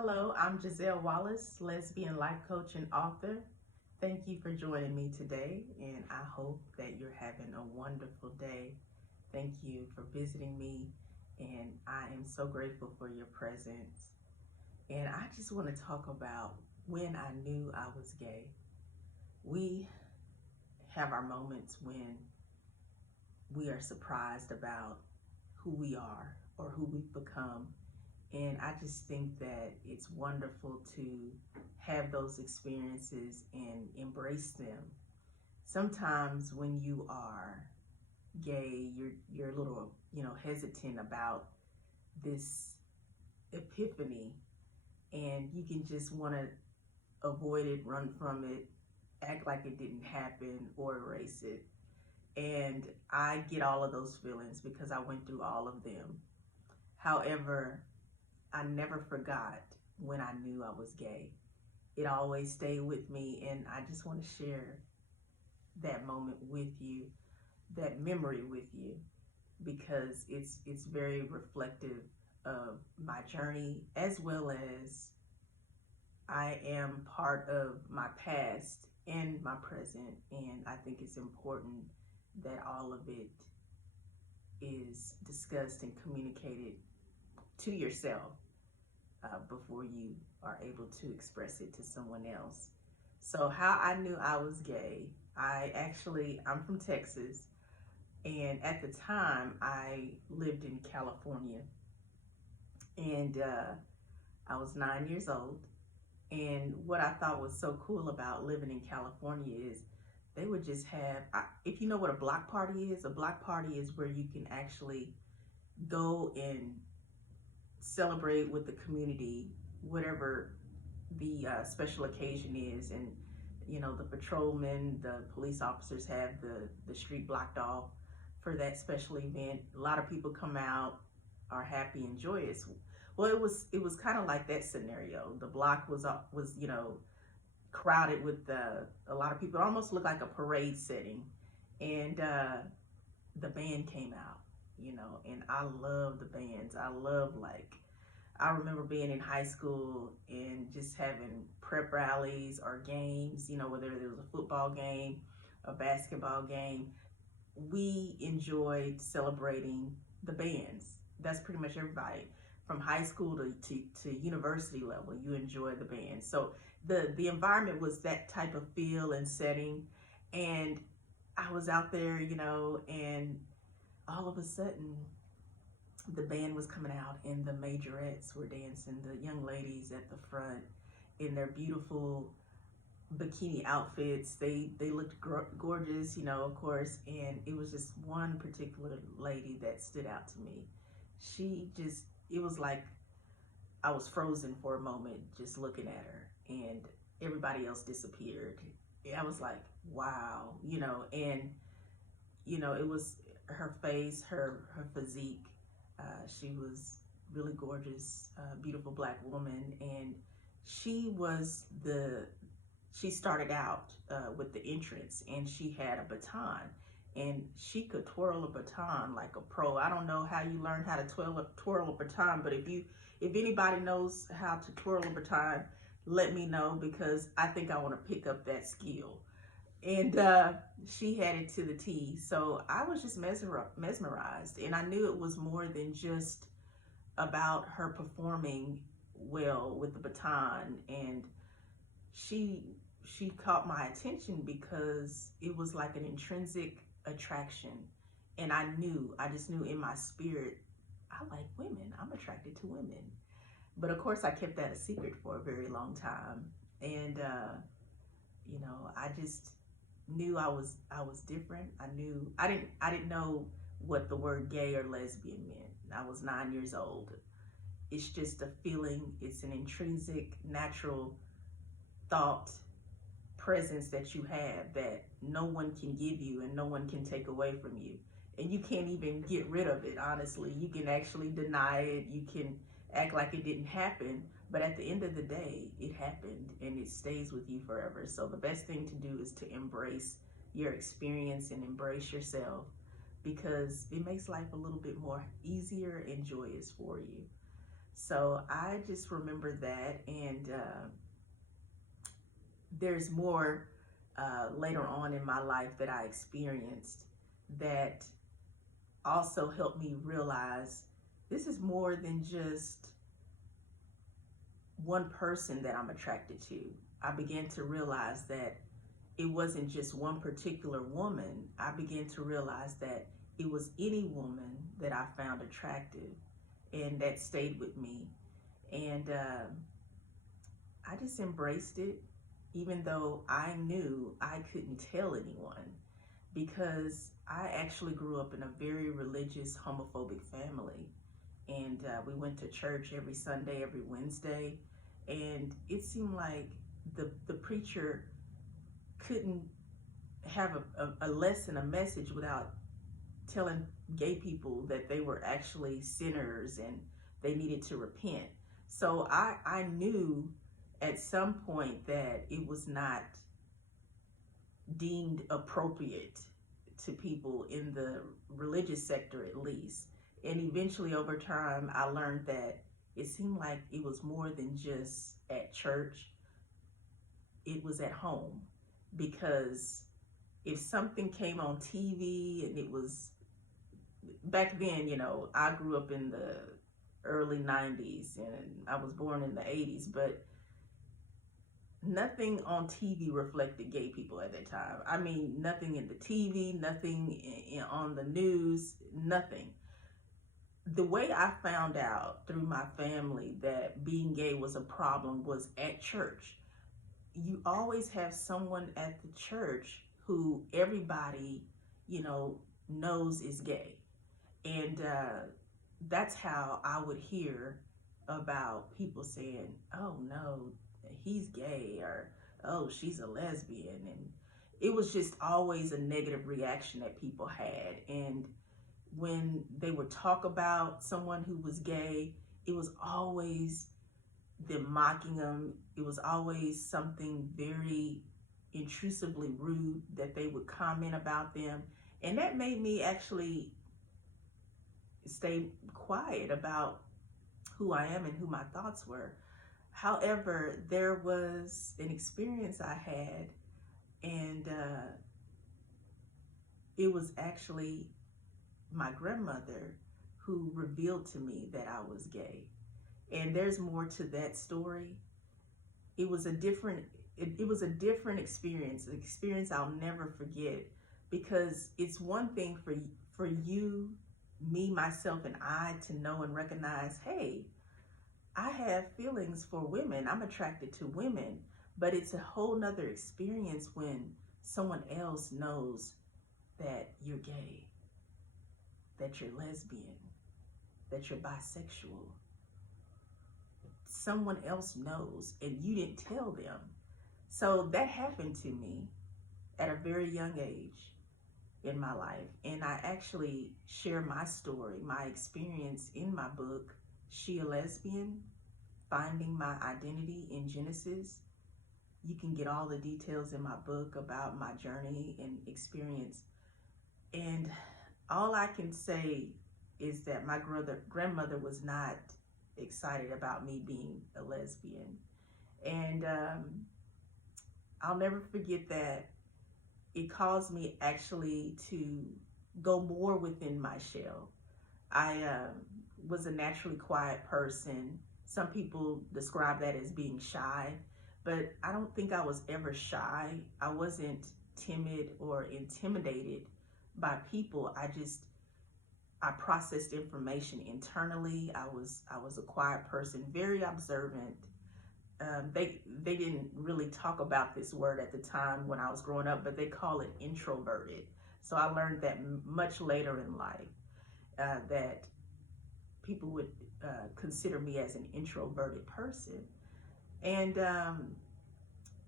Hello, I'm Giselle Wallace, lesbian life coach and author. Thank you for joining me today, and I hope that you're having a wonderful day. Thank you for visiting me, and I am so grateful for your presence. And I just want to talk about when I knew I was gay. We have our moments when we are surprised about who we are or who we've become. And I just think that it's wonderful to have those experiences and embrace them. Sometimes when you are gay, you're a little, hesitant about this epiphany, and you can just want to avoid it, run from it, act like it didn't happen, or erase it. And I get all of those feelings because I went through all of them. However, I never forgot when I knew I was gay. It always stayed with me, and I just want to share that moment with you, that memory with you, because it's very reflective of my journey, as well as I am part of my past and my present, and I think it's important that all of it is discussed and communicated to yourself before you are able to express it to someone else. So how I knew I was gay, I'm from Texas, and at the time I lived in California, and I was 9 years old. And what I thought was so cool about living in California is they would just have, if you know what a block party is where you can actually go and celebrate with the community, whatever the special occasion is. And the patrolmen, the police officers have the street blocked off for that special event. A lot of people come out, are happy and joyous. Well, it was kind of like that scenario. The block was crowded with a lot of people. It almost looked like a parade setting, and the band came out, and I love the bands. I remember being in high school and just having prep rallies or games, whether there was a football game, a basketball game. We enjoyed celebrating the bands. That's pretty much everybody. From high school to university level, you enjoy the band. So the environment was that type of feel and setting. And I was out there, and all of a sudden the band was coming out and the majorettes were dancing, the young ladies at the front in their beautiful bikini outfits. They looked gorgeous, of course, and it was just one particular lady that stood out to me. It was like I was frozen for a moment just looking at her, and everybody else disappeared. I was like, wow, and it was her face, her physique. She was really gorgeous, beautiful black woman, and she was she started out with the entrance, and she had a baton, and she could twirl a baton like a pro. I don't know how you learn how to twirl a baton, but if anybody knows how to twirl a baton, let me know, because I think I want to pick up that skill. And she had it to the T. So I was just mesmerized, and I knew it was more than just about her performing well with the baton. And she caught my attention because it was like an intrinsic attraction, and I just knew in my spirit, I like women, I'm attracted to women. But of course I kept that a secret for a very long time, and I just knew I was different. I didn't know what the word gay or lesbian meant. I was 9 years old. It's just a feeling. It's an intrinsic, natural thought presence that you have that no one can give you and no one can take away from you. And you can't even get rid of it, honestly. You can actually deny it. You can act like it didn't happen. But at the end of the day, it happened, and it stays with you forever. So the best thing to do is to embrace your experience and embrace yourself, because it makes life a little bit more easier and joyous for you. So I just remember that, and there's more later on in my life that I experienced that also helped me realize this is more than just one person that I'm attracted to. I began to realize that it wasn't just one particular woman. I began to realize that it was any woman that I found attractive, and that stayed with me. And I just embraced it, even though I knew I couldn't tell anyone, because I actually grew up in a very religious, homophobic family. And we went to church every Sunday, every Wednesday. And it seemed like the preacher couldn't have a lesson, a message, without telling gay people that they were actually sinners and they needed to repent. So I knew at some point that it was not deemed appropriate to people in the religious sector, at least. And eventually over time, I learned that it seemed like it was more than just at church, it was at home. Because if something came on TV, and it was, back then, I grew up in the early 90s and I was born in the 80s, but nothing on TV reflected gay people at that time. I mean, nothing in the TV, nothing on the news, nothing. The way I found out through my family that being gay was a problem was at church. You always have someone at the church who everybody, knows is gay. And that's how I would hear about people saying, oh no, he's gay, or oh, she's a lesbian. And it was just always a negative reaction that people had. And when they would talk about someone who was gay, it was always them mocking them. It was always something very intrusively rude that they would comment about them. And that made me actually stay quiet about who I am and who my thoughts were. However, there was an experience I had, and it was actually my grandmother who revealed to me that I was gay. And there's more to that story. It was a different experience, an experience I'll never forget, because it's one thing for you, me, myself, and I to know and recognize, hey, I have feelings for women. I'm attracted to women. But it's a whole nother experience when someone else knows that you're gay, that you're lesbian, that you're bisexual. Someone else knows and you didn't tell them. So that happened to me at a very young age in my life. And I actually share my story, my experience in my book, She a Lesbian? Finding My Identity in Genesis. You can get all the details in my book about my journey and experience. And all I can say is that my grandmother was not excited about me being a lesbian. And I'll never forget that. It caused me actually to go more within my shell. I was a naturally quiet person. Some people describe that as being shy, but I don't think I was ever shy. I wasn't timid or intimidated by people. I processed information internally. I was a quiet person, very observant. They didn't really talk about this word at the time when I was growing up, but they call it introverted. So I learned that much later in life, that people would consider me as an introverted person. And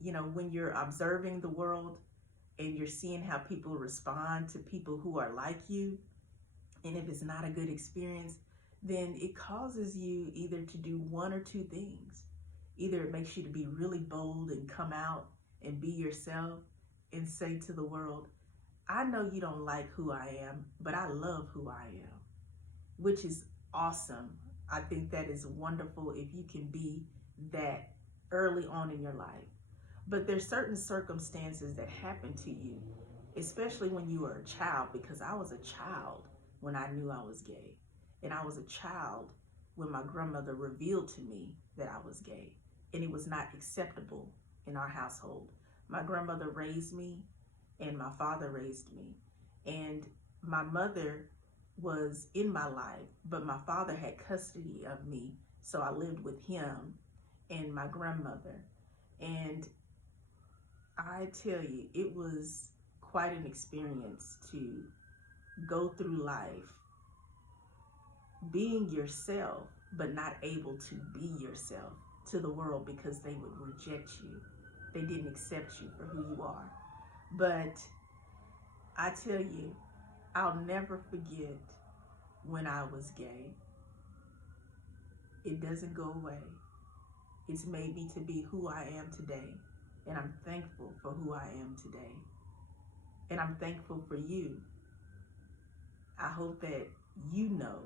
when you're observing the world and you're seeing how people respond to people who are like you, and if it's not a good experience, then it causes you either to do one or two things. Either it makes you to be really bold and come out and be yourself and say to the world, I know you don't like who I am, but I love who I am, which is awesome. I think that is wonderful if you can be that early on in your life. But there's certain circumstances that happen to you, especially when you are a child, because I was a child when I knew I was gay. And I was a child when my grandmother revealed to me that I was gay. And it was not acceptable in our household. My grandmother raised me and my father raised me. And my mother was in my life, but my father had custody of me. So I lived with him and my grandmother. And I tell you, it was quite an experience to go through life being yourself, but not able to be yourself to the world because they would reject you. They didn't accept you for who you are. But I tell you, I'll never forget when I was gay. It doesn't go away. It's made me to be who I am today. And I'm thankful for who I am today. And I'm thankful for you. I hope that you know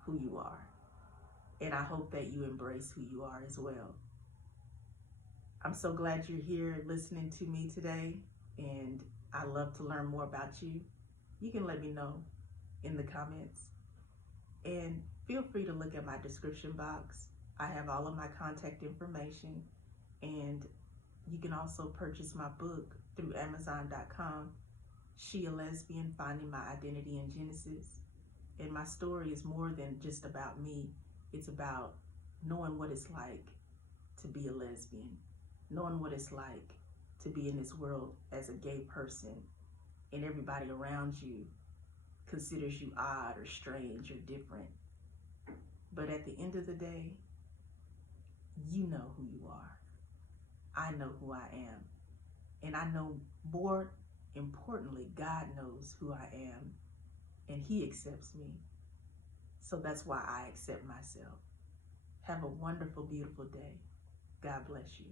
who you are. And I hope that you embrace who you are as well. I'm so glad you're here listening to me today. And I love to learn more about you. You can let me know in the comments. And feel free to look at my description box. I have all of my contact information. And you can also purchase my book through Amazon.com, She a Lesbian, Finding My Identity in Genesis. And my story is more than just about me. It's about knowing what it's like to be a lesbian, knowing what it's like to be in this world as a gay person, and everybody around you considers you odd or strange or different. But at the end of the day, you know who you are. I know who I am. And I know, more importantly, God knows who I am, and He accepts me. So that's why I accept myself. Have a wonderful, beautiful day. God bless you.